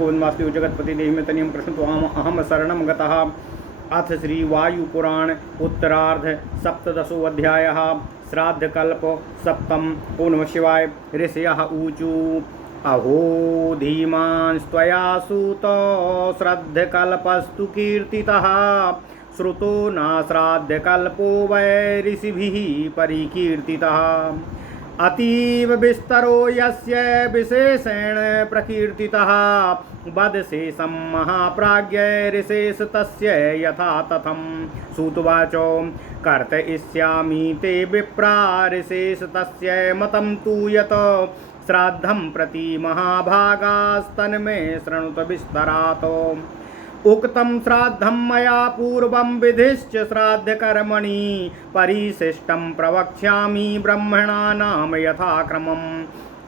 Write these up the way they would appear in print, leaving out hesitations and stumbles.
गोविंदवासुदेव जगतपति देवतनियम कृष्ण तो अहम शरणम गतः। अथ श्री वायुपुराण उत्तरार्ध सप्तदशो अध्यायः। श्राद्धकल्प सप्तम। ओम नमः शिवाय। ऋषयः ऊचु अहो धीमांस्त्वया सुतो श्राद्धकल्पस्तु कीर्तितः श्रुतो न श्राद्धकल्पो वै ऋषिभिः परिकीर्तितः अतीव विस्तरो यस्य विशेषेण प्रकीर्तितः वदशेषं महाप्राज्ञ ऋषेश तस्य यथा तथं सूतवाचो कर्तयिष्यामि ते विप्रा ऋषेश तस्य मतं तु यत् श्राद्धं प्रति महाभागास्तन्मे शृणुत विस्तरात् उक्तं श्राद्धं मया पूर्वं विधिश्च श्राद्धकर्मणि परिशिष्टं प्रवक्ष्यामि ब्रह्मणानां यथाक्रमं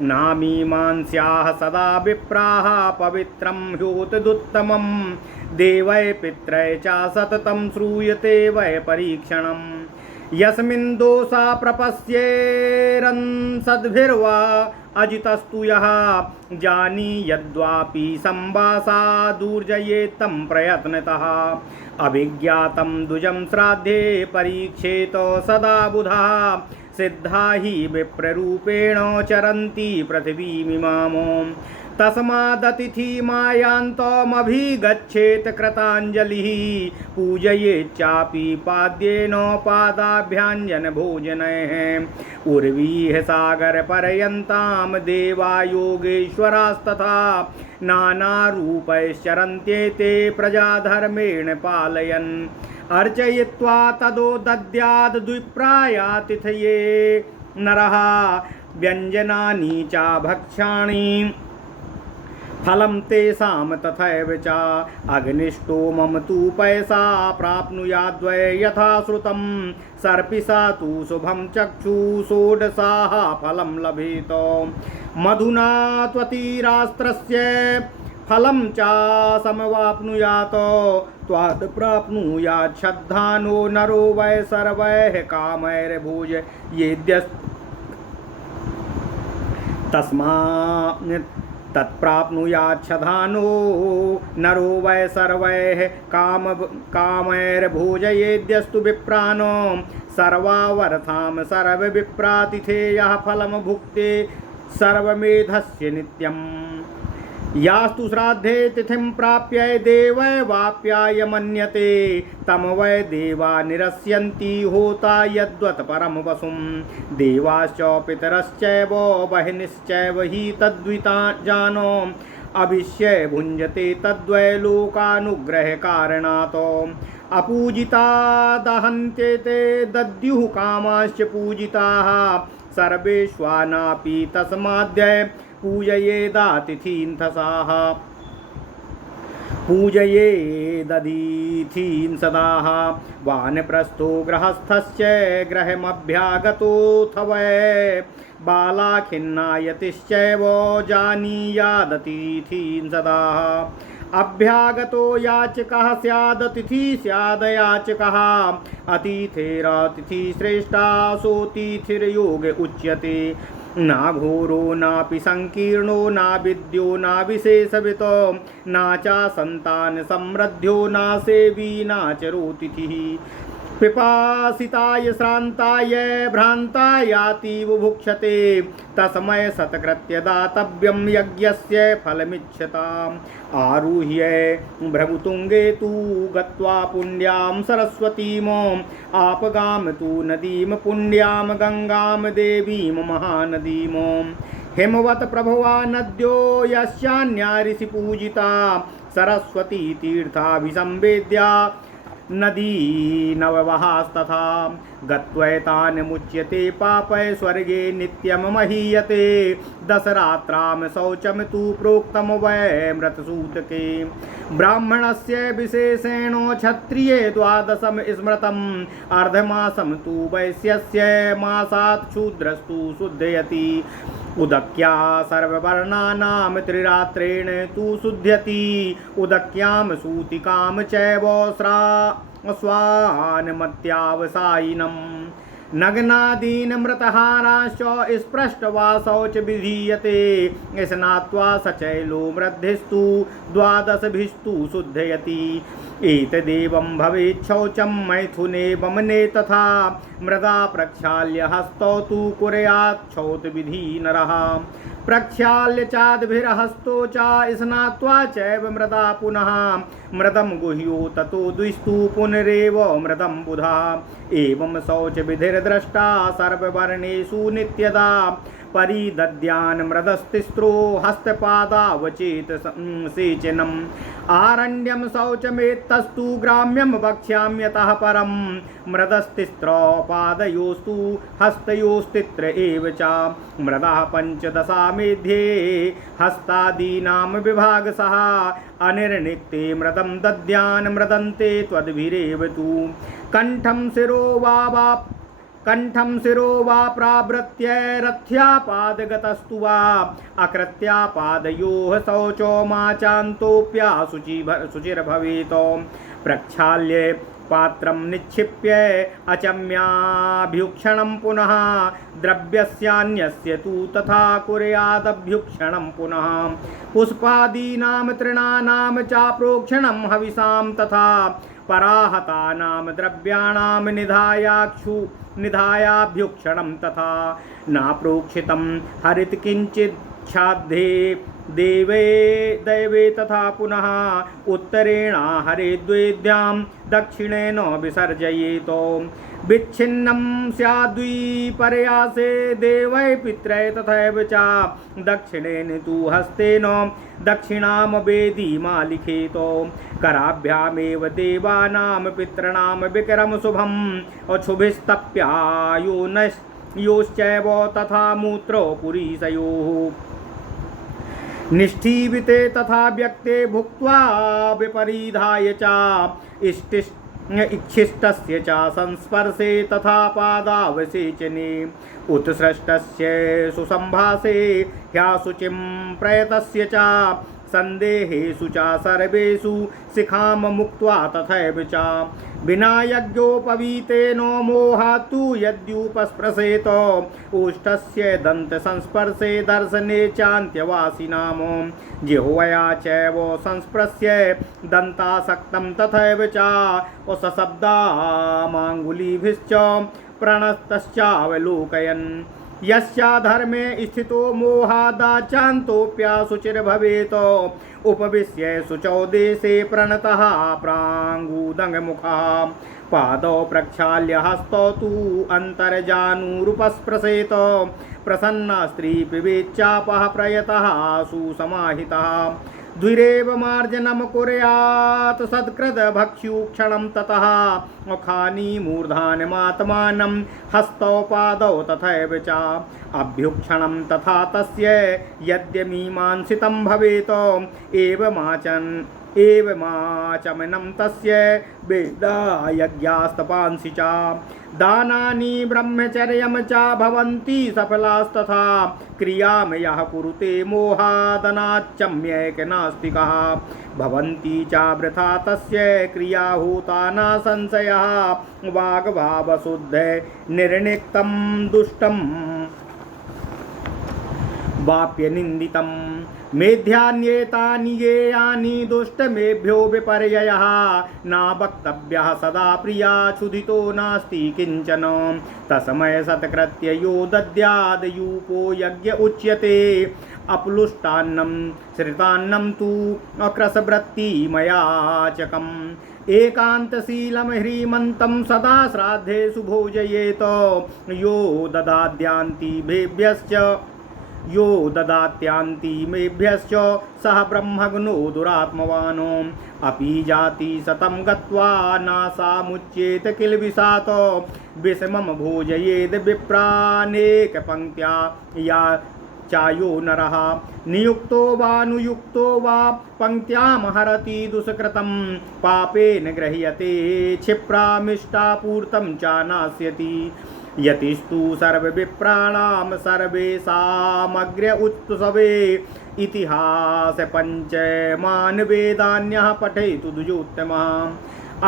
नामीमांस्याः सदा विप्राः पवित्रं ह्योतदुत्तमं देवै पित्रै च सततं श्रूयते वै परीक्षणम् यस्मिन् दोषा प्रपश्येरन् सद्भिर्वा अजितस्तु यः जानी यद्वापि संवासा दुर्जयेत्तं प्रयत्नतः अभिज्ञातं द्विजं श्राद्धे परीक्षेत सदा बुधा सिद्धा हि विप्ररूपेण चरन्ति पृथिवीमिमामो तस्मादतिथि मायान्तमभिगच्छेत् कृताञ्जलिः पूजयेच्चापि पाद्येन पादाभ्याञ्जनभोजनैः उर्वीः सागरपर्यन्तां देवा योगेश्वरास्तथा नानारूपैश्चरन्त्येते प्रजाधर्मेण पालयन् अर्चयित्वा तदो दद्याद् द्विप्रायातिथये नरः व्यञ्जनानि च भक्ष्याणि फलं तेषां तथैव च अग्निष्टो मम तु पैसा प्राप्नुयाद्वै यथा श्रुतं सर्पिषा तु शुभं चक्षु षोडशाः फलं लभेत मधुना त्वतिरास्त्रस्य फलं च समवाप्नुयात् त्वात् प्राप्नुयात् श्रद्धानो नरो वै सर्वैः कामैर्भुजयेद्यस् तस्मात् तत्प्राप्नुयाच्छधानो नरो वै सर्वैः कामैर्भुजयेद्यस्तु विप्रानो सर्वावर्थां सर्वविप्रातिथेयः फलं भुक्ते सर्वमेधस्य नित्यम् यास्तु श्राद्धे तिथिं प्राप्य देवैवाप्याय मन्यते तं वै देवा निरस्यन्ति होता यद्वत् परं वसुं देवाश्च पितरश्चैव बहिनीश्चैव हि तद्विता जानो अभिष्य भुञ्जते तद्वै लोकानुग्रहकारणात् अपूजिता दहन्ते ते दद्युः कामाश्च पूजिताः सर्वेष्वानापि तस्माद्य पूजयेदातिथीन्थसाः पूजयेदतिथीन् सदाः वानप्रस्थो गृहस्थस्य गृहमभ्यागतोऽथ वै बालाखिन्नायतिश्चैव जानीयादतिथीन् सदाः अभ्यागतो याचकः स्यादतिथि स्यादयाचकः अतिथेरतिथि श्रेष्ठा सोऽतिथिर्योग उच्यते ना घोरो नापि संकीर्णो ना विद्यो ना विशेषवितो ना च संतान समृद्ध्यो ना सेवी ना चरोतिथिः पिपासिताय श्रान्ताय भ्रान्तायातीव भुक्षते तस्मै सत्कृत्य दातव्यं यज्ञस्य फलमिच्छताम् आरुह्य भृगुतुङ्गे तु गत्वा पुण्यां सरस्वतीम् आपगाम तु नदीं पुण्यां गङ्गां देवीं महानदीम् हिमवत् प्रभवा नद्यो यस्यान्या ऋषिपूजिता सरस्वती तीर्थाभिसंवेद्या नदी नववहास्तथा गत्वैतान् मुच्यते पापै स्वर्गे नित्यं महीयते दशरात्रां शौचं तु प्रोक्तं वै मृतसूतके ब्राह्मणस्य विशेषेण क्षत्रिये द्वादशं स्मृतम् अर्धमासं तु वैश्यस्य मासात् शूद्रस्तु शुद्धयति उदक्या सर्ववर्णानां त्रिरात्रेण तु शुध्यति उदक्यां सूतिकां चैव स्वान्मत्यावसायिनम् नग्नादीन मृतहाराश्च स्पृष्ट्वा शौच विधीयते स्नात्वा सचैलो मृद्धिस्तु द्वादशभिस्तु शुद्धयति एतदेवं भवेत् शौचं मैथुने वमने तथा मृदा प्रक्षाल्य हस्तौ तु कुर्यात् क्षौतविधि नरः प्रक्षाल्य चाद्भिर्हस्तो च स्नात्वा चैव मृदा पुनः मृदं गुह्यो ततो द्विस्तु पुनरेव मृदं बुधा एवं शौचविधिर्द्रष्टा सर्ववर्णेषु नित्यदा परिदद्यान् मृदस्तिस्रो हस्तपादावचेत सेचनम् आरण्यं शौचमेतस्तु ग्राम्यं वक्ष्याम्यतः परं मृदस्तिस्रो पादयोस्तु हस्तयोस्तित्र एव च मृदः पञ्चदशा मेध्ये हस्तादीनां विभागशः अनिर्णिक्ते मृदं दद्यान् मृदन्ते त्वद्भिरेव तु कंठं शिरो वा प्रावृत्य रथ्यापादगतस्तु वा अकृत्यापादयोः शौचो शुचिर्भवेत् प्रक्षाल्य पात्रं निक्षिप्य अचम्याभ्युक्षणं पुनः द्रव्यस्यान्यस्य तु तथा कुर्यादभ्युक्षणं पुनः पुष्पादीनां तृणानां चाप्रोक्षणं हविषां तथा पराहतानां द्रव्याणां निधायाभ्युक्षणं तथा नाप्रोक्षितं हरित किंचित् छाद्धे दैवे तथा पुनः उत्तरेण हरिद्वेद्यां दक्षिणेन विसर्जयेत् विच्छिन्नं स्याद्विपर्यासे देवै पित्रै तथैव च दक्षिणेन तु हस्तेन दक्षिणां वेदीमा लिखेत कराभ्यामेव देवानां पितॄणां विक्रम शुभम् अशुभिस्तप्यायोश्चैव तथा मूत्रो पुरीशयोः निष्ठीविते तथा व्यक्ते भुक्त्वा विपरीधाय च इच्छिष्टस्य च संस्पर्शे तथा पादावसेचने उत्सृष्टस्य सुसंभासे ह्याशुचिं प्रयतस्य च संदेहेषु च सर्वेषु शिखां मुक्त्वा तथैव च विना यज्ञोपवीतेनो मोहात्तु यद्युपस्पृशेत ओष्ठस्य दन्तसंस्पर्शे दर्शने चान्त्यवासिनां जिह्वया चैव संस्पृश्य दन्तासक्तं तथैव च सशब्दामाङ्गुलीभिश्च प्रणतश्चावलोकयन् यस्याधर्मे स्थितो मोहादाचान्तोऽप्याशुचिर्भवेत् उपविश्य शुचौ देशे प्रणतः प्राङ्गुदङ्गमुखः पादौ प्रक्षाल्य हस्तौ तु अन्तर्जानुरुपस्पृशेत् प्रसन्ना स्त्री पिबेच्चापः प्रयतः सुसमाहितः द्विरेव मार्जनं कुर्यात् सत्कृतभक्षुक्षणं ततः मुखानि मूर्धानमात्मानं हस्तौ पादौ तथैव च अभ्युक्षणं तथा तस्य यद्यमीमांसितं भवेत् एवमाचमनं तस्य वेदायज्ञास्तपांसि च दानानि ब्रह्मचर्यं च भवन्ति सफलास्तथा क्रियां यः कुरुते मोहादनाच्चम्यैकनास्तिकः भवन्ति च वृथा तस्य क्रियाहूता न संशयः वाग्भावशुद्धे निर्णिक्तं दुष्टं वाप्यनिन्दितं मेध्यान्येतानि येयानि दुष्टमेभ्यो विपर्ययः न वक्तव्यः सदा प्रिया क्षुधितो नास्ति किञ्चन तस्मै सत्कृत्य यो दद्यादयूपो यज्ञ उच्यते अपलुष्टान्नं श्रितान्नं तु अक्रसवृत्तिमयाचकम् एकान्तशीलं ह्रीमन्तं सदा श्राद्धेषु भोजयेत यो ददात्यान्तिमेभ्यश्च सह ब्रह्मग्नो दुरात्मवान् अपि जाति शतं गत्वा नासामुच्येत किल विषात् विषमं भोजयेद् विप्रानेकपङ्क्त्या या चायो नरः नियुक्तो वानुयुक्तो वा पंक्त्यां हरति दुष्कृतं पापेन गृह्यते क्षिप्रामिष्टापूर्तं च नास्यति यतिस्तु सर्वविप्राणां सर्वेषामग्र्य उत्सवे इतिहास पञ्चमान् वेदान्यः पठेतु द्विजोत्तमः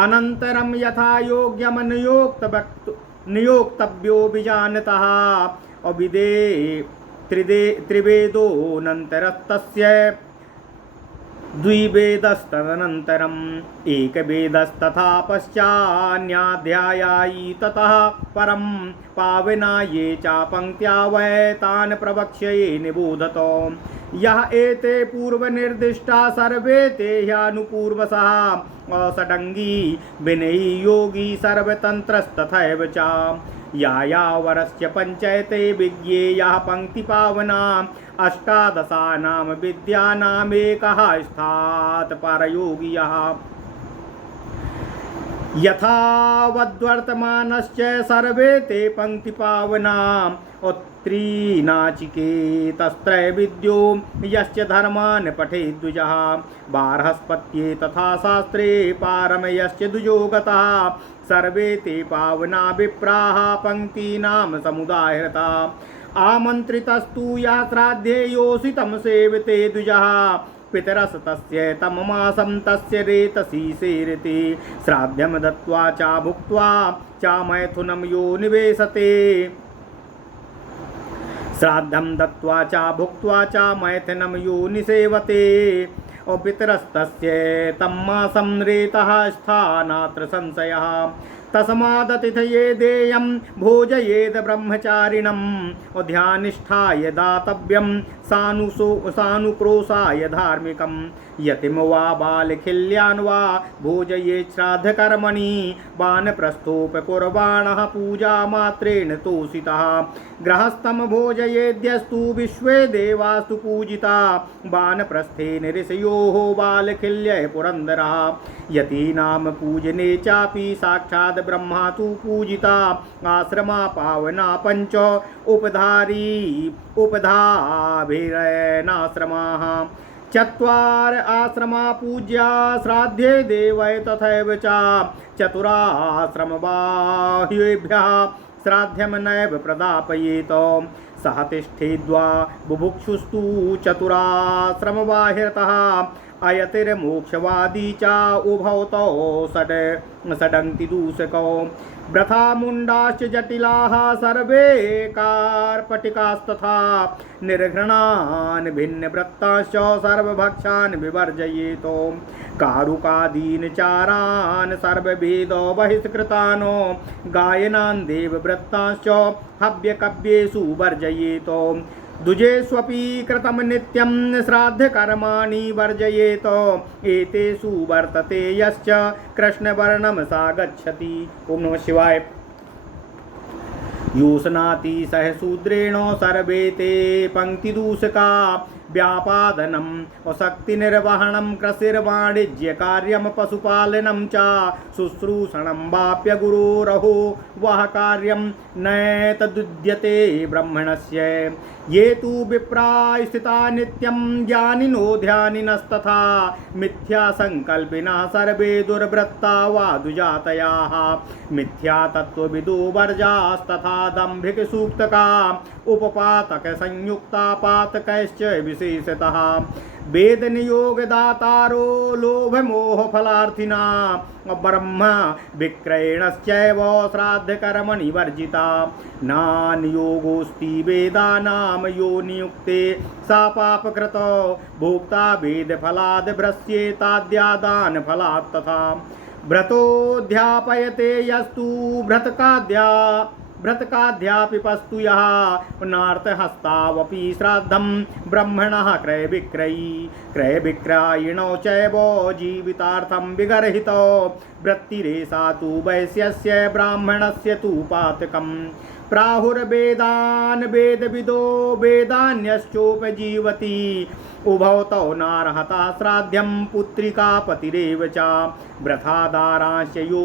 अनन्तरं यथा योग्यमनुयोक्त नियोक्तव्यो विजानतः अविदे त्रिवेदोऽनन्तरस्तस्य द्विवेदस्तदनन्तरम् एकवेदस्तथा पश्चान्याध्यायी ततः परं पावना ये च पंक्त्या वै तान् प्रवक्ष्ये निबोधतो यः एते पूर्वनिर्दिष्टा सर्वे ते ह्यानुपूर्वसः अषडङ्गी विनयी योगी सर्वतन्त्रस्तथैव च या वरस्य पंचैते विज्ञेयः पंक्तिपावना अष्टादशानां विद्यानामेकः स्थात् परयोगियः यथावद्वर्तमानश्च सर्वे ते पंक्तिपावना उत्त्रीनाचिकेतस्त्रैविद्यो यश्च धर्मान् पठेद्विजः बार्हस्पत्ये तथा शास्त्रे पारमयश्च द्विजोगतः सर्वे ते पावना विप्राः पंक्तीनां समुदाहृता आमन्त्रितस्तु या श्राद्धे योषितं सेवते द्विजः पितरस्तस्य तममासं तस्य रेतसी सेरते श्राद्धं दत्त्वा च भुक्त्वा च मैथुनं यो निवेशते श्राद्धं दत्त्वा च भुक्त्वा च मैथुनं यो निसेवते पितरस्तस्य तम्मासं रेतः स्थानात्र संशयः तस्मादतिथये देयं भोजयेद ब्रह्मचारिणं ध्यानिष्ठाय दातव्यं सानुक्रोशाय धार्मिकं यतिम वा बालखिल्यान् वा भोजयेत् श्राद्धकर्मणि वानप्रस्थोपकुर्वाणः पूजामात्रेण तोषितः गृहस्थं भोजयेद्यस्तु विश्वे देवास्तु पूजिता वानप्रस्थेन ऋषयोः बालखिल्यै पुरन्दरः यतीनां पूजने चापि साक्षात् ब्रह्मा तु पूजिता आश्रमा पावना पंच उपधाभिरयनाश्रमाः चत्वार आश्रमा पूज्या श्राद्धे देवै तथैव च चतुराश्रमबाह्येभ्यः श्राद्धं नैव प्रदापयेत सह तिष्ठेद्वा बुभुक्षुस्तु चतुराश्रमबाह्यतः अयतिर्मोक्षवादी च उभौतौ षडङ्क्ति दूषकौ व्रथामुण्डाश्च जटिलाः सर्वे कार्पटिकास्तथा निर्घृणान् भिन्नवृत्ताश्च सर्वभक्षान् विवर्जयेत कारुकादीन् चारान् सर्वभेदो बहिष्कृतान् गायनान् देववृत्ताश्च हव्यकव्येषु वर्जयेत द्विजेष्वपि कृतं नित्यं श्राद्धकर्माणि वर्जयेत एतेषु वर्तते यश्च कृष्णवर्णं सा गच्छति। ओम नमः शिवाय। योषनाति सह शूद्रेण सर्वे ते पंक्तिदूषका व्यापादनम अशक्तिनिर्वहणं कृषिर्वाणिज्यकार्यं पशुपालनं च शुश्रूषणं वाप्य गुरोरहो वह कार्यं नैतदुद्यते ब्रह्मणस्य ये तु विप्राः स्थिता नित्यं ज्ञानिनो ध्यानिनस्तथा मिथ्या संकल्पिनः सर्वे दुर्वृत्ता वा दुजातयाः मिथ्या तत्त्वविदो वर्जास्तथा दम्भिकसूक्तका उपपातक संयुक्ता पातकैश्च विशेषतः वेद नियोगदातारो लोभमोहफलार्थिना ब्रह्म विक्रयणश्चैव श्राद्धकर्मणि वर्जिता नानियोगोऽस्ति वेदानां यो नियुक्ते सा पापकृतो भोक्ता वेदफलाद् भ्रस्येताद्यादानफलात् तथा भ्रतोऽध्यापयते यस्तु भ्रतकाध्यापिपस्तु यः पुनार्थहस्तावपि श्राद्धं ब्रह्मणः क्रयविक्रयिणौ चैव जीवितार्थं विगर्हितो वृत्तिरेषा तु वैश्यस्य ब्राह्मणस्य तु पातकम् प्राहुर्वेदान् वेदविदो वेदान्यश्चोपजीवति उभौतौ नार्हता श्राद्धं पुत्रिका पतिरेव च व्रथादारांश्च यो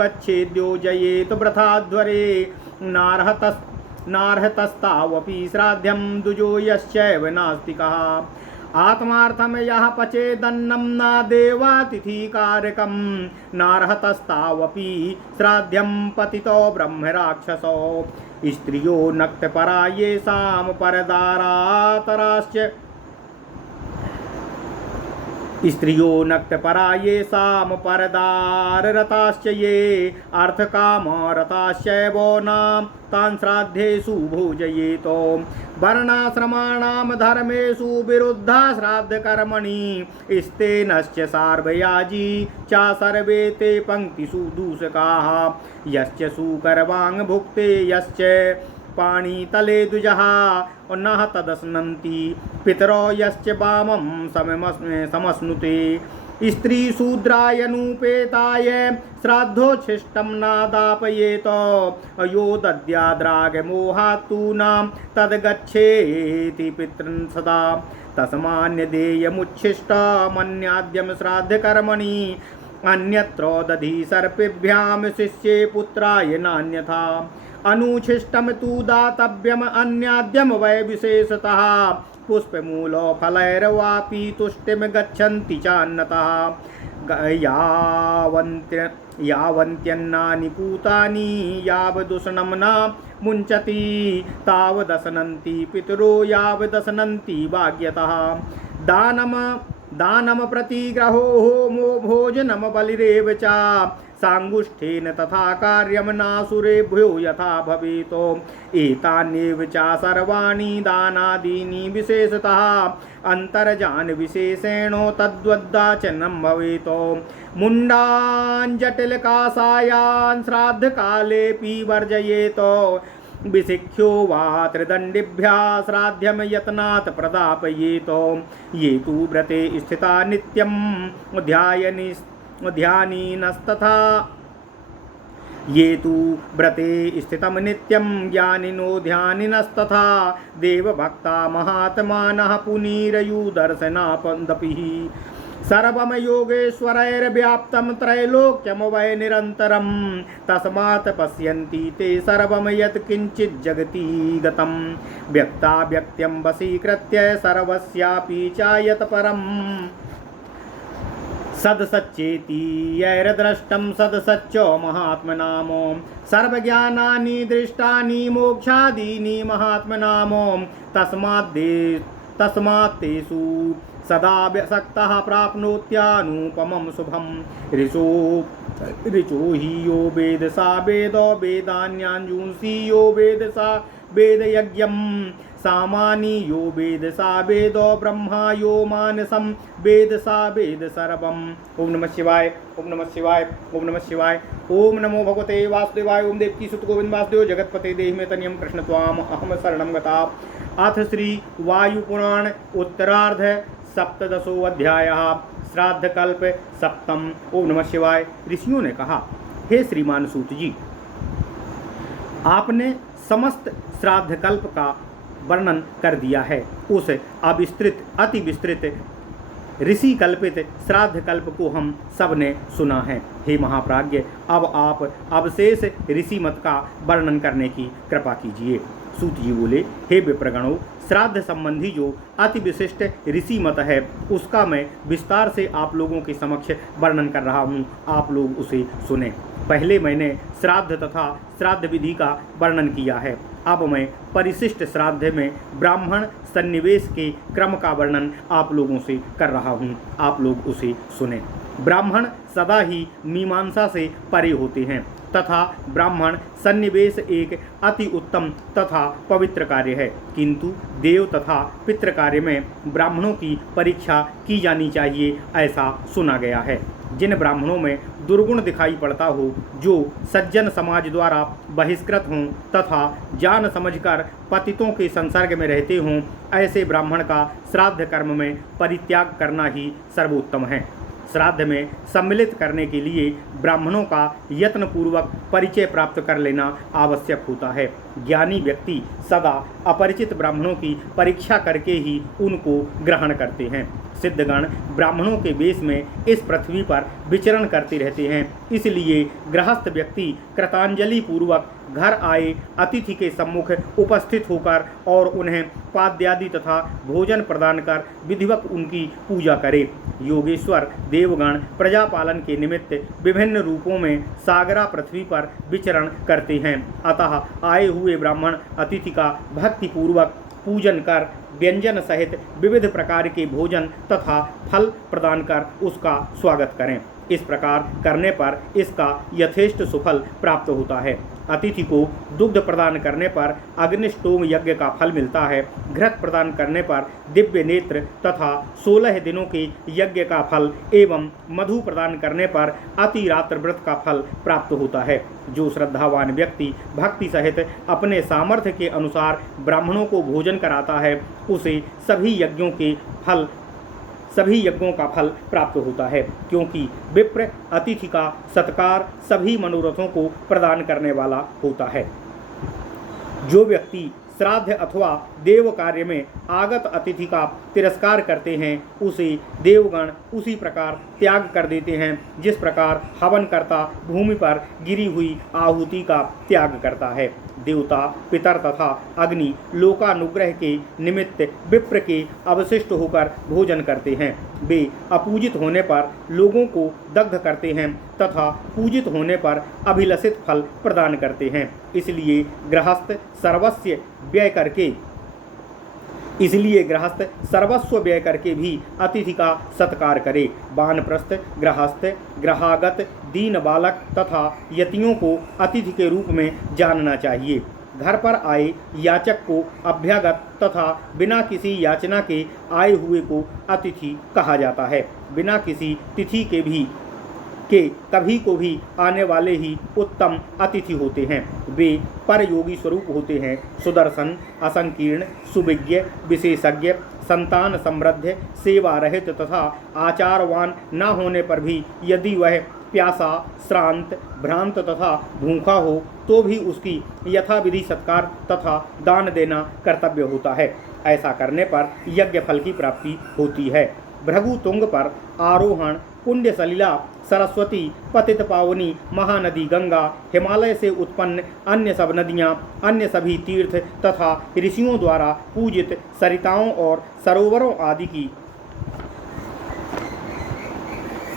गच्छेद्यो जयेत व्रथाध्वरे नार्हतस्तावपि श्राद्धं दुजो यश्चैव नास्तिकः आत्मार्थं यः पचेदन्नं न देवातिथिकारकं नार्हतस्तावपि श्राद्धं पतितो ब्रह्मराक्षसो स्त्रियो नक्तपरा येषां परदारातराश्च स्त्रियो नक्तपरा ये साम परदार रताश्च ये अर्थ काम रताश्चैव नाम तान् श्राद्धेषु भोजयेत। वर्णाश्रमाणां धर्मेषु विरुद्धा श्राद्ध कर्मणि स्तेनश्च सार्वयाजी च सर्वे ते पंक्तिषु दूषकाः यश्च सुकरवाङ् भुक्ते यश्च पाणितले द्विजः नः तदश्नन्ति पितरो यश्च वामं समश्नुते। स्त्री शूद्रायनुपेताय श्राद्धोच्छिष्टं नादापयेत यो दद्याद्रागमोहात्तूनां तद्गच्छेति पितॄन् सदा तस्मान्यदेयमुच्छिष्टमन्याद्यं श्राद्धकर्मणि अन्यत्र दधि सर्पेभ्यां शिष्ये पुत्राय नान्यथा अनुच्छिष्टम तु दातव्यम अन्याद्यम वै विशेषतः पुष्पमूलो फलैर्वापि तुष्टिम गच्छन्ति चान्यतः यावन्त्यन्नानि पूतानि यावदुष्णं न मुञ्चति तावदश्नन्ति पितरो यावदश्नन्ति भाग्यतः। दानम प्रतिग्रहो होमो भोजनम बलिरेव च सांगुष्ठेन तथा कार्यम नासुरेभ्यो यथा भवेतो एतान्येव च सर्वाणि दानादीनि विशेषतः अंतर्जान विशेषेणो तद्वद्दाचनं भवेतो। मुण्डान् जटिलकासायान् श्राद्धकालेऽपि वर्जयेतो विशिख्यो वा त्रिदण्डिभ्यः श्राद्धं यत्नात् प्रदापयेतो। ये तु व्रते स्थिता नित्यं ध्यानिनस्तथा ये तु व्रते स्थितं नित्यं ज्ञानिनो ध्यानिनस्तथा देवभक्ता महात्मानः पुनीरयुदर्शनापन्दपिः। सर्वं योगेश्वरैर्व्याप्तं त्रैलोक्यं वै निरन्तरं तस्मात् पश्यन्ति ते सर्वं यत्किञ्चित् जगति गतं व्यक्ताव्यक्त्यं वशीकृत्य सर्वस्यापि च यत्परम् सदसच्चेति यैर्द्रष्टं सदसच्च महात्मनामो सर्वज्ञानानि दृष्टानि मोक्षादीनि महात्मनामो तस्मात् तेषु सदा व्यसक्तः प्राप्नोत्यानुपमं शुभं। ऋचो हि यो वेद सा वेदो वेदान्याञ्जुंसि यो वेद सा वेदयज्ञं सामानि यो वेद सा वेदो ब्रह्मा यो मानसं वेद सा वेद सर्वम्। ओम नमः शिवाय, ओम नमः शिवाय, ओम नमः शिवाय। ओम नमो भगवते वासुदेवाय। ओम देवकी सुत गोविंद वासुदेव जगतपते देहि मे तनियं कृष्ण त्वाम अहम शरणं गता। अथ श्री वायुपुराण उत्तरार्ध सप्तदशो अध्यायः श्राद्धकल्प सप्तम। ओम नमः शिवाय। ऋषियों ने कहा, हे श्रीमान सूत जी, आपने समस्त श्राद्धकल्प का वर्णन कर दिया है। उस अविस्तृत अति विस्तृत ऋषि कल्पित श्राद्ध कल्प को हम सब ने सुना है। हे महाप्राज्ञ, अब आप अवशेष ऋषि मत का वर्णन करने की कृपा कीजिए। सूत जी बोले, हे विप्रगणों, श्राद्ध संबंधी जो अति विशिष्ट ऋषि मत है उसका मैं विस्तार से आप लोगों के समक्ष वर्णन कर रहा हूँ, आप लोग उसे सुने। पहले मैंने श्राद्ध तथा श्राद्ध विधि का वर्णन किया है, अब मैं परिशिष्ट श्राद्ध में ब्राह्मण सन्निवेश के क्रम का वर्णन आप लोगों से कर रहा हूँ, आप लोग उसे सुने। ब्राह्मण सदा ही मीमांसा से परे होते हैं तथा ब्राह्मण सन्निवेश एक अति उत्तम तथा पवित्र कार्य है, किंतु देव तथा पितृ कार्य में ब्राह्मणों की परीक्षा की जानी चाहिए, ऐसा सुना गया है। जिन ब्राह्मणों में दुर्गुण दिखाई पड़ता हो, जो सज्जन समाज द्वारा बहिष्कृत हों तथा जान समझकर पतितों के संसर्ग में रहते हों, ऐसे ब्राह्मण का श्राद्ध कर्म में परित्याग करना ही सर्वोत्तम है। श्राद्ध में सम्मिलित करने के लिए ब्राह्मणों का यत्नपूर्वक परिचय प्राप्त कर लेना आवश्यक होता है। ज्ञानी व्यक्ति सदा अपरिचित ब्राह्मणों की परीक्षा करके ही उनको ग्रहण करते हैं। सिद्धगण ब्राह्मणों के वेश में इस पृथ्वी पर विचरण करते रहते हैं, इसलिए गृहस्थ व्यक्ति कृतांजलि पूर्वक घर आए अतिथि के सम्मुख उपस्थित होकर और उन्हें पाद्यादि तथा भोजन प्रदान कर विधिवत उनकी पूजा करे। योगेश्वर देवगण प्रजापालन के निमित्त विभिन्न रूपों में सागरा पृथ्वी पर विचरण करते हैं, अतः आए हुए ब्राह्मण अतिथि का भक्ति पूर्वक पूजन कर व्यंजन सहित विविध प्रकार के भोजन तथा फल प्रदान कर उसका स्वागत करें। इस प्रकार करने पर इसका यथेष्ट सुफल प्राप्त होता है। अतिथि को दुग्ध प्रदान करने पर अग्निष्टोम यज्ञ का फल मिलता है। घृत प्रदान करने पर दिव्य नेत्र तथा 16 दिनों के यज्ञ का फल एवं मधु प्रदान करने पर अतिरात्र व्रत का फल प्राप्त होता है। जो श्रद्धावान व्यक्ति भक्ति सहित अपने सामर्थ्य के अनुसार ब्राह्मणों को भोजन कराता है उसे सभी यज्ञों का फल प्राप्त होता है, क्योंकि विप्र अतिथि का सत्कार सभी मनोरथों को प्रदान करने वाला होता है। जो व्यक्ति श्राद्ध अथवा देव कार्य में आगत अतिथि का तिरस्कार करते हैं उसे देवगण उसी प्रकार त्याग कर देते हैं जिस प्रकार हवनकर्ता भूमि पर गिरी हुई आहुति का त्याग करता है। देवता, पितर तथा अग्नि लोकानुग्रह के निमित्त विप्र के अवशिष्ट होकर भोजन करते हैं। वे अपूजित होने पर लोगों को दग्ध करते हैं तथा पूजित होने पर अभिलषित फल प्रदान करते हैं। इसलिए गृहस्थ सर्वस्व व्यय करके भी अतिथि का सत्कार करे। वानप्रस्थ, गृहस्थ, ग्रहागत, दीन बालक तथा यतियों को अतिथि के रूप में जानना चाहिए। घर पर आए याचक को अभ्यागत तथा बिना किसी याचना के आए हुए को अतिथि कहा जाता है। बिना किसी तिथि के कभी को भी आने वाले ही उत्तम अतिथि होते हैं। वे परयोगी स्वरूप होते हैं। सुदर्शन, असंकीर्ण, सुविज्ञ, विशेषज्ञ, संतान समृद्ध, सेवा रहित तथा आचारवान न होने पर भी यदि वह प्यासा, श्रांत, भ्रांत तथा भूखा हो तो भी उसकी यथाविधि सत्कार तथा दान देना कर्तव्य होता है। ऐसा करने पर यज्ञ फल की प्राप्ति होती है। भृगु तुंग पर आरोहण, पुण्य सलिला सरस्वती, पतित पावनी महानदी गंगा, हिमालय से उत्पन्न अन्य सब नदियाँ, अन्य सभी तीर्थ तथा ऋषियों द्वारा पूजित सरिताओं और सरोवरों आदि की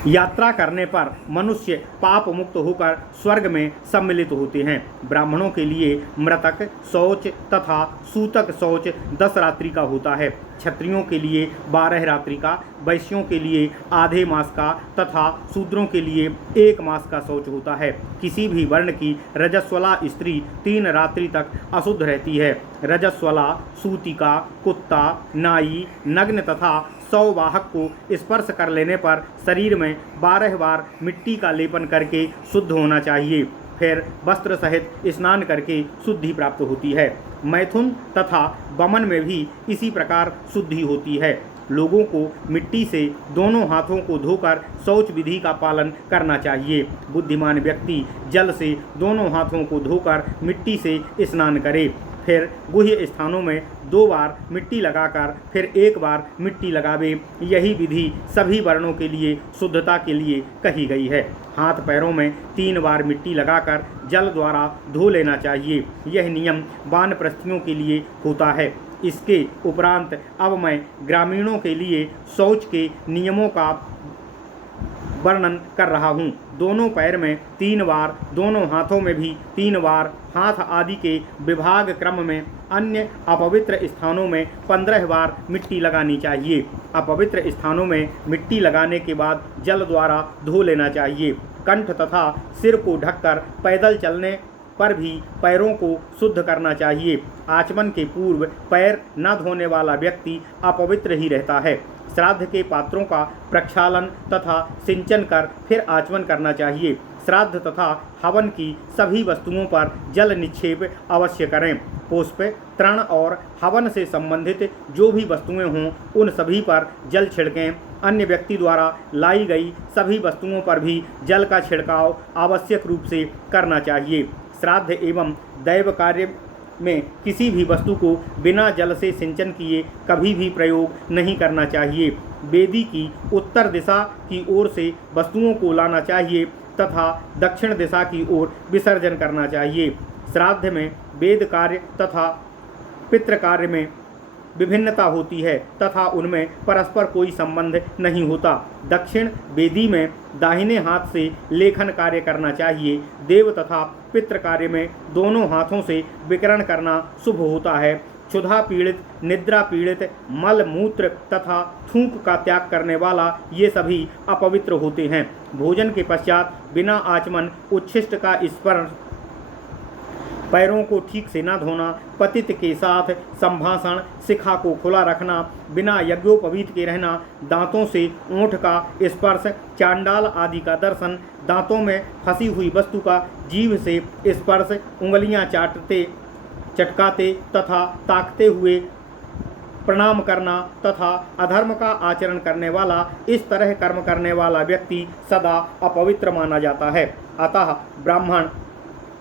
यात्रा करने पर मनुष्य पाप मुक्त होकर स्वर्ग में सम्मिलित होते हैं। ब्राह्मणों के लिए मृतक शौच तथा सूतक शौच 10 रात्रि का होता है। क्षत्रियों के लिए 12 रात्रि का, वैश्यों के लिए आधे मास का तथा शूद्रों के लिए 1 मास का शौच होता है। किसी भी वर्ण की रजस्वला स्त्री 3 रात्रि तक अशुद्ध रहती है। रजस्वला सूतिका, कुत्ता, नाई, नग्न तथा सौवाहक को स्पर्श कर लेने पर शरीर में 12 बार मिट्टी का लेपन करके शुद्ध होना चाहिए। फिर वस्त्र सहित स्नान करके शुद्धि प्राप्त होती है। मैथुन तथा वमन में भी इसी प्रकार शुद्धि होती है। लोगों को मिट्टी से दोनों हाथों को धोकर शौच विधि का पालन करना चाहिए। बुद्धिमान व्यक्ति जल से दोनों हाथों को धोकर मिट्टी से स्नान करे। फिर गुह्य स्थानों में 2 बार मिट्टी लगाकर फिर 1 बार मिट्टी लगावे। यही विधि सभी वर्णों के लिए शुद्धता के लिए कही गई है। हाथ पैरों में 3 बार मिट्टी लगाकर जल द्वारा धो लेना चाहिए। यह नियम वानप्रस्थियों के लिए होता है। इसके उपरांत अब मैं ग्रामीणों के लिए शौच के नियमों का वर्णन कर रहा हूँ। दोनों पैर में 3 बार, दोनों हाथों में भी 3 बार, हाथ आदि के विभाग क्रम में अन्य अपवित्र स्थानों में 15 बार मिट्टी लगानी चाहिए। अपवित्र स्थानों में मिट्टी लगाने के बाद जल द्वारा धो लेना चाहिए। कंठ तथा सिर को ढककर पैदल चलने पर भी पैरों को शुद्ध करना चाहिए। आचमन के पूर्व पैर न धोने वाला व्यक्ति अपवित्र ही रहता है। श्राद्ध के पात्रों का प्रक्षालन तथा सिंचन कर फिर आचमन करना चाहिए। श्राद्ध तथा हवन की सभी वस्तुओं पर जल निक्षेप अवश्य करें। पुष्प, तृण और हवन से संबंधित जो भी वस्तुएं हों उन सभी पर जल छिड़कें। अन्य व्यक्ति द्वारा लाई गई सभी वस्तुओं पर भी जल का छिड़काव आवश्यक रूप से करना चाहिए। श्राद्ध एवं दैव कार्य में किसी भी वस्तु को बिना जल से सिंचन किए कभी भी प्रयोग नहीं करना चाहिए। वेदी की उत्तर दिशा की ओर से वस्तुओं को लाना चाहिए तथा दक्षिण दिशा की ओर विसर्जन करना चाहिए। श्राद्ध में वेद कार्य तथा पितृ कार्य में विभिन्नता होती है तथा उनमें परस्पर कोई संबंध नहीं होता। दक्षिण वेदी में दाहिने हाथ से लेखन कार्य करना चाहिए। देव तथा पितृ कार्य में दोनों हाथों से विकरण करना शुभ होता है। क्षुधा पीड़ित, निद्रा पीड़ित, मल मूत्र तथा थूक का त्याग करने वाला, ये सभी अपवित्र होते हैं। भोजन के पश्चात बिना आचमन उच्छिष्ट का स्पर्श, पैरों को ठीक से न धोना, पतित के साथ संभाषण, शिखा को खुला रखना, बिना यज्ञोपवीत के रहना, दांतों से ओंठ का स्पर्श, चांडाल आदि का दर्शन, दांतों में फंसी हुई वस्तु का जीभ से स्पर्श, उंगलियां चटकाते तथा ताकते हुए प्रणाम करना तथा अधर्म का आचरण करने वाला, इस तरह कर्म करने वाला व्यक्ति सदा अपवित्र माना जाता है। अतः ब्राह्मण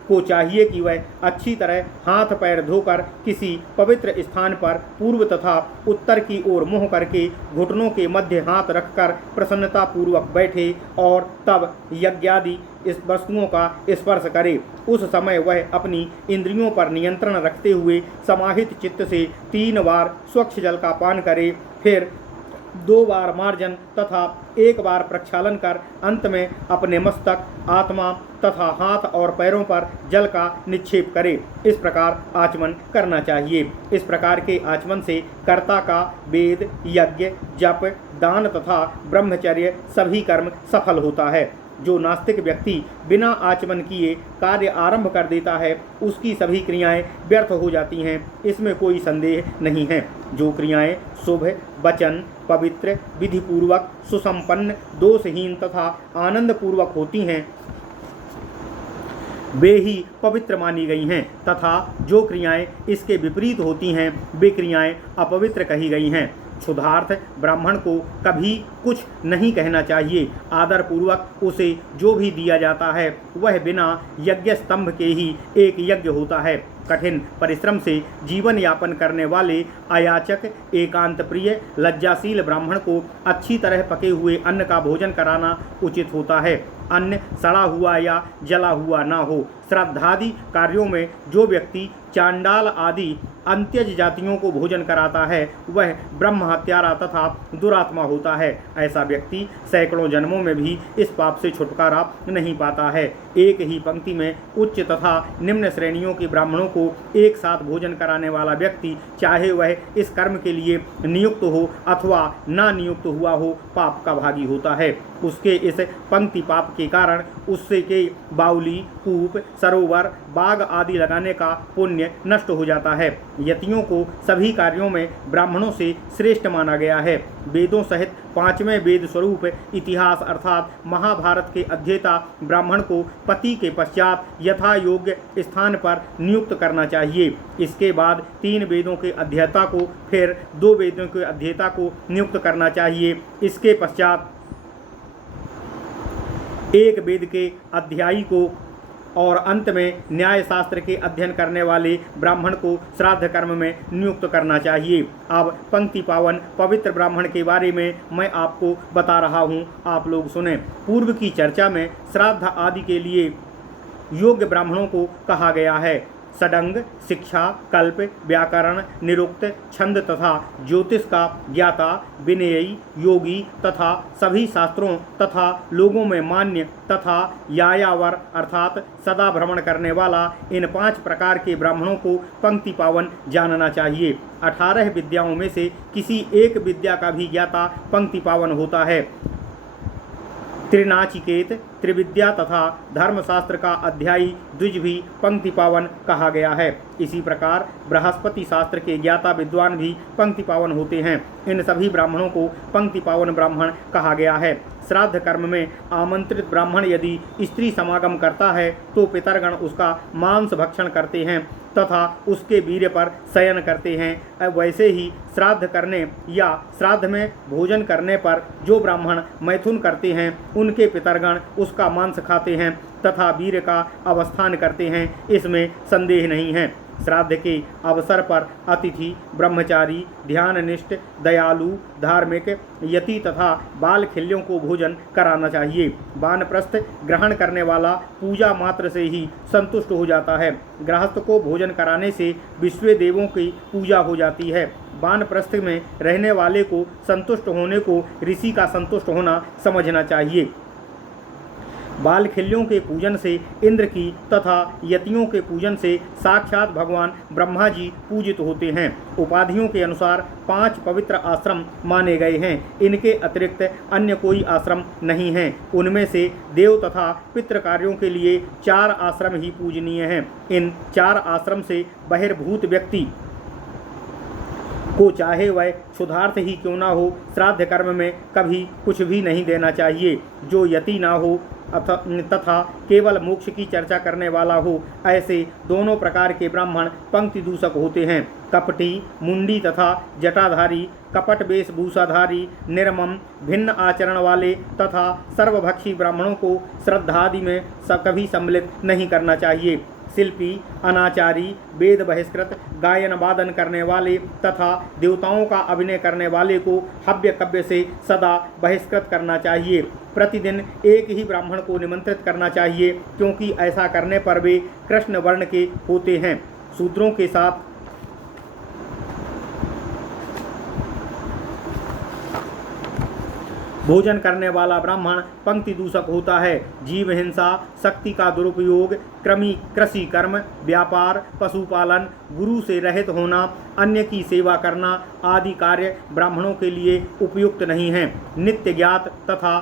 को चाहिए कि वह अच्छी तरह हाथ पैर धोकर किसी पवित्र स्थान पर पूर्व तथा उत्तर की ओर मुँह करके घुटनों के मध्य हाथ रखकर प्रसन्नता पूर्वक बैठे और तब यज्ञादि इस वस्तुओं का स्पर्श करे। उस समय वह अपनी इंद्रियों पर नियंत्रण रखते हुए समाहित चित्त से 3 बार स्वच्छ जल का पान करे, फिर 2 बार मार्जन तथा 1 बार प्रक्षालन कर अंत में अपने मस्तक, आत्मा तथा हाथ और पैरों पर जल का निक्षेप करे। इस प्रकार आचमन करना चाहिए। इस प्रकार के आचमन से कर्ता का वेद, यज्ञ, जप, दान तथा ब्रह्मचर्य सभी कर्म सफल होता है। जो नास्तिक व्यक्ति बिना आचमन किए कार्य आरंभ कर देता है, उसकी सभी क्रियाएं व्यर्थ हो जाती हैं, इसमें कोई संदेह नहीं है। जो क्रियाएं शुभ, वचन, पवित्र, विधिपूर्वक, सुसंपन्न, दोषहीन तथा आनंदपूर्वक होती हैं, वे ही पवित्र मानी गई हैं तथा जो क्रियाएं इसके विपरीत होती हैं, वे क्रियाएं अपवित्र कही गई हैं। क्षुधार्थ ब्राह्मण को कभी कुछ नहीं कहना चाहिए। आदर पूर्वक उसे जो भी दिया जाता है वह बिना यज्ञ स्तंभ के ही एक यज्ञ होता है। कठिन परिश्रम से जीवन यापन करने वाले अयाचक, एकांत प्रिय, लज्जाशील ब्राह्मण को अच्छी तरह पके हुए अन्न का भोजन कराना उचित होता है। अन्न सड़ा हुआ या जला हुआ ना हो। श्राद्धादि कार्यों में जो व्यक्ति चांडाल आदि अंत्यज जातियों को भोजन कराता है वह ब्रह्म हत्यारा तथा दुरात्मा होता है। ऐसा व्यक्ति सैकड़ों जन्मों में भी इस पाप से छुटकारा नहीं पाता है। एक ही पंक्ति में उच्च तथा निम्न श्रेणियों के ब्राह्मणों को एक साथ भोजन कराने वाला व्यक्ति, चाहे वह इस कर्म के लिए नियुक्त हो अथवा ना नियुक्त हुआ हो, पाप का भागी होता है। उसके इस पंक्ति पाप के कारण उससे के बाउली, कूप, सरोवर, बाग आदि लगाने का पुण्य नष्ट हो जाता है। यतियों को सभी कार्यों में ब्राह्मणों से श्रेष्ठ माना गया है। वेदों सहित 5वें वेद स्वरूप इतिहास अर्थात महाभारत के अध्येता ब्राह्मण को पति के पश्चात यथा योग्य स्थान पर नियुक्त करना चाहिए। इसके बाद 3 वेदों के अध्येता को, फिर 2 वेदों के अध्येता को नियुक्त करना चाहिए। इसके पश्चात 1 वेद के अध्यायी को और अंत में न्याय शास्त्र के अध्ययन करने वाले ब्राह्मण को श्राद्ध कर्म में नियुक्त करना चाहिए। अब पंक्ति पावन पवित्र ब्राह्मण के बारे में मैं आपको बता रहा हूँ, आप लोग सुने। पूर्व की चर्चा में श्राद्ध आदि के लिए योग्य ब्राह्मणों को कहा गया है। षडंग, शिक्षा, कल्प, व्याकरण, निरुक्त, छंद तथा ज्योतिष का ज्ञाता, विनयी, योगी तथा सभी शास्त्रों तथा लोगों में मान्य तथा यायावर अर्थात सदा भ्रमण करने वाला, इन 5 प्रकार के ब्राह्मणों को पंक्ति पावन जानना चाहिए। 18 विद्याओं में से किसी एक विद्या का भी ज्ञाता पंक्ति पावन होता है। त्रिनाचिकेत, त्रिविद्या तथा धर्मशास्त्र का अध्यायी द्विज भी पंक्ति पावन कहा गया है। इसी प्रकार बृहस्पति शास्त्र के ज्ञाता विद्वान भी पंक्ति पावन होते हैं। इन सभी ब्राह्मणों को पंक्ति पावन ब्राह्मण कहा गया है। श्राद्ध कर्म में आमंत्रित ब्राह्मण यदि स्त्री समागम करता है तो पितरगण उसका मांस भक्षण करते हैं तथा उसके वीर्य पर शयन करते हैं। वैसे ही श्राद्ध करने या श्राद्ध में भोजन करने पर जो ब्राह्मण मैथुन करते हैं उनके पितरगण उसका मांस खाते हैं तथा वीर्य का अवस्थान करते हैं, इसमें संदेह नहीं है। श्राद्ध के अवसर पर अतिथि, ब्रह्मचारी, ध्याननिष्ठ, दयालु, धार्मिक, यति तथा बाल खिल्यों को भोजन कराना चाहिए। वानप्रस्थ ग्रहण करने वाला पूजा मात्र से ही संतुष्ट हो जाता है। गृहस्थ को भोजन कराने से विश्व देवों की पूजा हो जाती है। वानप्रस्थ में रहने वाले को संतुष्ट होने को ऋषि का संतुष्ट होना समझना चाहिए। बालखिल्यों के पूजन से इंद्र की तथा यतियों के पूजन से साक्षात भगवान ब्रह्मा जी पूजित होते हैं। उपाधियों के अनुसार 5 पवित्र आश्रम माने गए हैं। इनके अतिरिक्त अन्य कोई आश्रम नहीं है। उनमें से देव तथा पितृ कार्यों के लिए 4 आश्रम ही पूजनीय हैं। इन 4 आश्रम से बहिर्भूत व्यक्ति को चाहे वह क्षुधार्थ ही क्यों ना हो, श्राद्ध कर्म में कभी कुछ भी नहीं देना चाहिए। जो यति ना हो तथा केवल मोक्ष की चर्चा करने वाला हो, ऐसे दोनों प्रकार के ब्राह्मण पंक्ति दूषक होते हैं। कपटी, मुंडी तथा जटाधारी, कपट वेशभूषाधारी, निर्मम, भिन्न आचरण वाले तथा सर्वभक्षी ब्राह्मणों को श्रद्धादि में कभी सम्मिलित नहीं करना चाहिए। शिल्पी, अनाचारी, वेद बहिष्कृत, गायन वादन करने वाले तथा देवताओं का अभिनय करने वाले को हव्य कव्य से सदा बहिष्कृत करना चाहिए। प्रतिदिन एक ही ब्राह्मण को निमंत्रित करना चाहिए, क्योंकि ऐसा करने पर वे कृष्ण वर्ण के होते हैं। शूद्रों के साथ भोजन करने वाला ब्राह्मण पंक्ति दूषक होता है। जीव हिंसा, शक्ति का दुरुपयोग, कृषि कर्म, व्यापार, पशुपालन, गुरु से रहित होना, अन्य की सेवा करना आदि कार्य ब्राह्मणों के लिए उपयुक्त नहीं है। नित्य ज्ञान तथा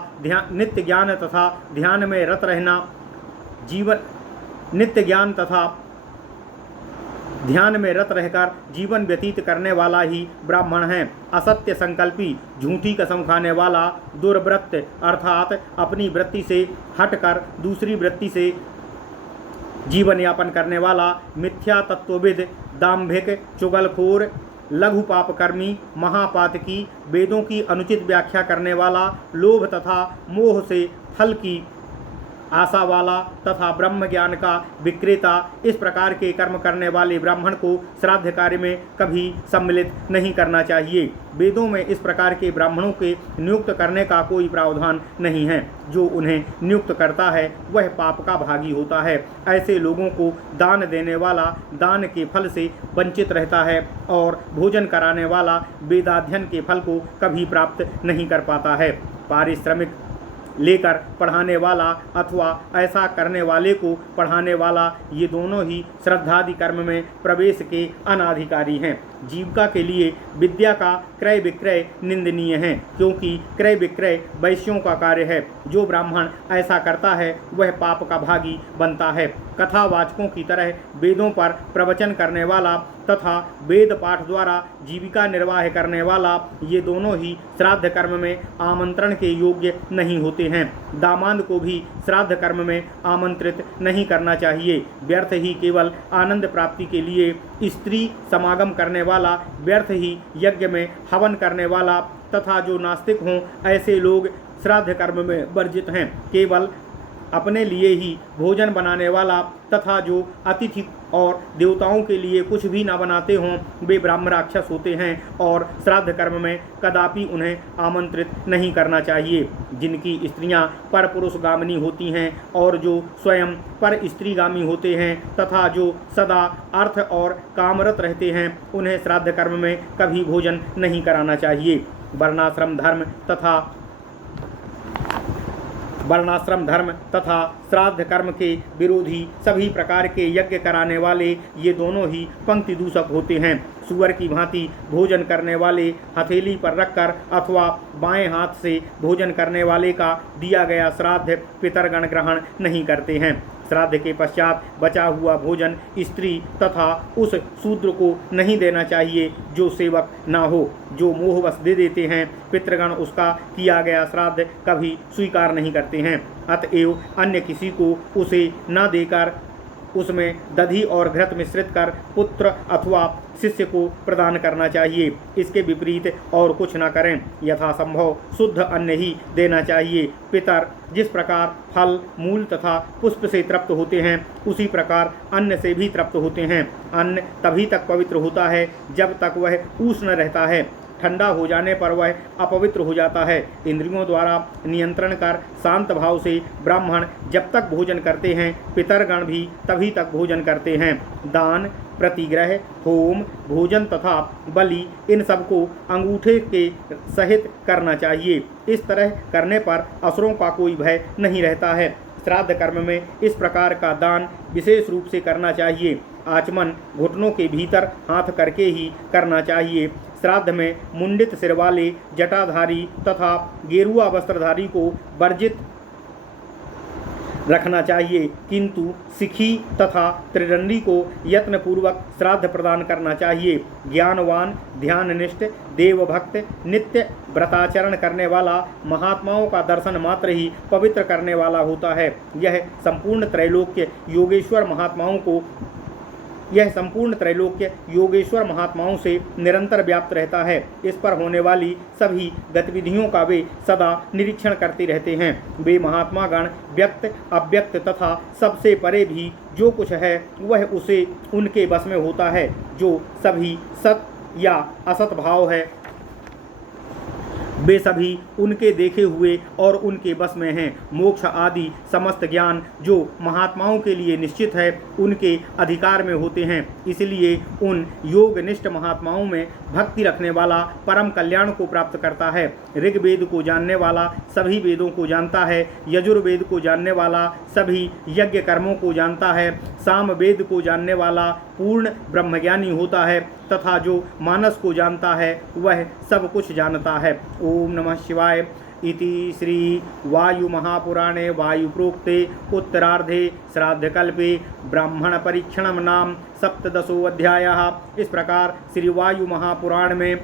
ध्यान में रत रहना, नित्य ज्ञान तथा ध्यान में रत रहकर जीवन व्यतीत करने वाला ही ब्राह्मण है। असत्य संकल्पी, झूठी कसम खाने वाला, दुर्वृत्त अर्थात अपनी वृत्ति से हटकर दूसरी वृत्ति से जीवन यापन करने वाला, मिथ्या तत्वविद, दाम्भिक, चुगलखोर, लघु पापकर्मी, महापातकी, वेदों की अनुचित व्याख्या करने वाला, लोभ तथा मोह से फल की आशा वाला तथा ब्रह्म ज्ञान का विक्रेता, इस प्रकार के कर्म करने वाले ब्राह्मण को श्राद्ध कार्य में कभी सम्मिलित नहीं करना चाहिए। वेदों में इस प्रकार के ब्राह्मणों के नियुक्त करने का कोई प्रावधान नहीं है। जो उन्हें नियुक्त करता है वह पाप का भागी होता है। ऐसे लोगों को दान देने वाला दान के फल से वंचित रहता है और भोजन कराने वाला वेदाध्ययन के फल को कभी प्राप्त नहीं कर पाता है। पारिश्रमिक लेकर पढ़ाने वाला अथवा ऐसा करने वाले को पढ़ाने वाला, ये दोनों ही श्रद्धादि कर्म में प्रवेश के अनाधिकारी हैं। जीविका के लिए विद्या का क्रय विक्रय निंदनीय है, क्योंकि क्रय विक्रय वैश्यों का कार्य है। जो ब्राह्मण ऐसा करता है वह पाप का भागी बनता है। कथावाचकों की तरह वेदों पर प्रवचन करने वाला तथा वेद पाठ द्वारा जीविका निर्वाह करने वाला, ये दोनों ही श्राद्ध कर्म में आमंत्रण के योग्य नहीं होते हैं। दामाद को भी श्राद्ध कर्म में आमंत्रित नहीं करना चाहिए। व्यर्थ ही केवल आनंद प्राप्ति के लिए स्त्री समागम करने वाला, व्यर्थ ही यज्ञ में हवन करने वाला तथा जो नास्तिक हों, ऐसे लोग श्राद्ध कर्म में वर्जित हैं। केवल अपने लिए ही भोजन बनाने वाला तथा जो अतिथि और देवताओं के लिए कुछ भी न बनाते हों, वे ब्राह्म राक्षस होते हैं और श्राद्ध कर्म में कदापि उन्हें आमंत्रित नहीं करना चाहिए। जिनकी स्त्रियां पर पुरुषगामिनी होती हैं और जो स्वयं पर स्त्रीगामी होते हैं तथा जो सदा अर्थ और कामरत रहते हैं, उन्हें श्राद्ध कर्म में कभी भोजन नहीं कराना चाहिए। वर्णाश्रम धर्म तथा श्राद्ध कर्म के विरोधी सभी प्रकार के यज्ञ कराने वाले, ये दोनों ही पंक्ति दूषक होते हैं। सुअर की भांति भोजन करने वाले हथेली पर रखकर अथवा बाएं हाथ से भोजन करने वाले का दिया गया श्राद्ध पितरगण ग्रहण नहीं करते हैं। श्राद्ध के पश्चात बचा हुआ भोजन स्त्री तथा उस शूद्र को नहीं देना चाहिए जो सेवक ना हो। जो मोहवश दे देते हैं, पितृगण उसका किया गया श्राद्ध कभी स्वीकार नहीं करते हैं। अतएव अन्य किसी को उसे न देकर उसमें दधी और घृत मिश्रित कर पुत्र अथवा शिष्य को प्रदान करना चाहिए। इसके विपरीत और कुछ न करें। यथासंभव शुद्ध अन्न ही देना चाहिए। पितर जिस प्रकार फल, मूल तथा पुष्प से तृप्त होते हैं, उसी प्रकार अन्न से भी तृप्त होते हैं। अन्न तभी तक पवित्र होता है जब तक वह उष्ण रहता है। ठंडा हो जाने पर वह अपवित्र हो जाता है। इंद्रियों द्वारा नियंत्रण कर शांत भाव से ब्राह्मण जब तक भोजन करते हैं, पितरगण भी तभी तक भोजन करते हैं। दान, प्रतिग्रह, होम, भोजन तथा बलि, इन सबको अंगूठे के सहित करना चाहिए। इस तरह करने पर असुरों का कोई भय नहीं रहता है। श्राद्ध कर्म में इस प्रकार का दान विशेष रूप से करना चाहिए। आचमन घुटनों के भीतर हाथ करके ही करना चाहिए। श्राद्ध में मुंडित सिर वाले, जटाधारी तथा गेरुआ वस्त्रधारी को वर्जित रखना चाहिए, किंतु सिखी तथा त्रिदंडी को यत्नपूर्वक श्राद्ध प्रदान करना चाहिए। ज्ञानवान, ध्याननिष्ठ, देवभक्त, नित्य व्रताचरण करने वाला महात्माओं का दर्शन मात्र ही पवित्र करने वाला होता है। यह संपूर्ण त्रैलोक्य योगेश्वर महात्माओं से निरंतर व्याप्त रहता है। इस पर होने वाली सभी गतिविधियों का वे सदा निरीक्षण करते रहते हैं। वे महात्मा गण व्यक्त, अव्यक्त तथा सबसे परे भी जो कुछ है वह उसे उनके बस में होता है। जो सभी सत या असत भाव है वे सभी उनके देखे हुए और उनके बस में हैं। मोक्ष आदि समस्त ज्ञान जो महात्माओं के लिए निश्चित है उनके अधिकार में होते हैं। इसलिए उन योगनिष्ठ महात्माओं में भक्ति रखने वाला परम कल्याण को प्राप्त करता है। ऋग्वेद को जानने वाला सभी वेदों को जानता है, यजुर्वेद को जानने वाला सभी यज्ञ कर्मों को जानता है, सामवेद को जानने वाला पूर्ण ब्रह्मज्ञानी होता है तथा जो मानस को जानता है वह सब कुछ जानता है। ओम नमः शिवाय। इति श्री वायु महापुराणे वायु प्रोक्ते उत्तरार्धे श्राद्धकल्पे ब्राह्मण परीक्षणम नाम 17 अध्यायः। इस प्रकार श्री वायु महापुराण में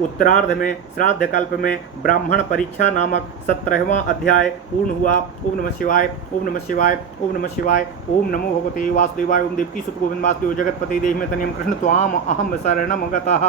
उत्तरार्ध में श्राद्ध कल्प में ब्राह्मण परीक्षा नामक 17वां अध्याय पूर्ण हुआ। ओम नमः शिवाय, ओम नमः शिवाय, ओम नमः शिवाय। ओम नमो भगवते वासुदेवाय। ओम देवकी सुत गोविंद वासुदेव जगतपति देह में तनियम कृष्ण त्वाम अहम शरणम गतः।